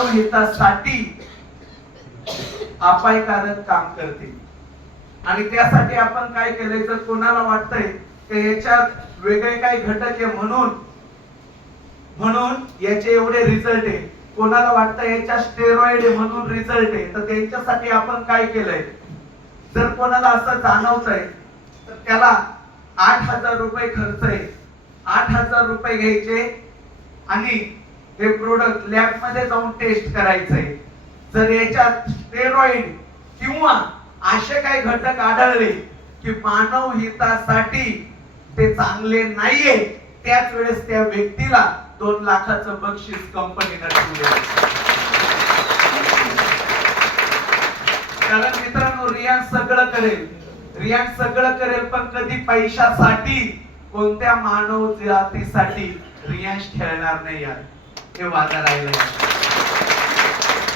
मानव हितासाठी अपायकारक काम करते। आणि त्यासाठी आपण काय केलंय, जर कोणाला वाटतंय की याच्यात वेगळे काही घटक आहे म्हणून याचे एवढे रिझल्ट आहे, कोणाला वाटतं याच्या स्टेरॉइड आहे म्हणून रिझल्ट आहे, तर त्यांच्यासाठी आपण काय केलंय, जर कोणाला असं जाणवतंय तर त्याला 8,000 रुपये खर्च आहे, 8,000 रुपये घ्यायचे आणि हे प्रोडक्ट लॅब मध्ये जाऊन टेस्ट करायचंय। जर याच्यात स्टेरॉइड किंवा असे काही घटक आढळले की मानव हितासाठी ते चांगले नाहीये, त्याच वेळेस त्या व्यक्तीला 2 लाखाचं बक्षीस कंपनीने ठेवले। कारण मित्रांनो, रियांश सगळं करेल पण कधी पैशासाठी, कोणत्या मानव जातीसाठी रियांश खेळणार नाही यार, हे वादा राहिलं।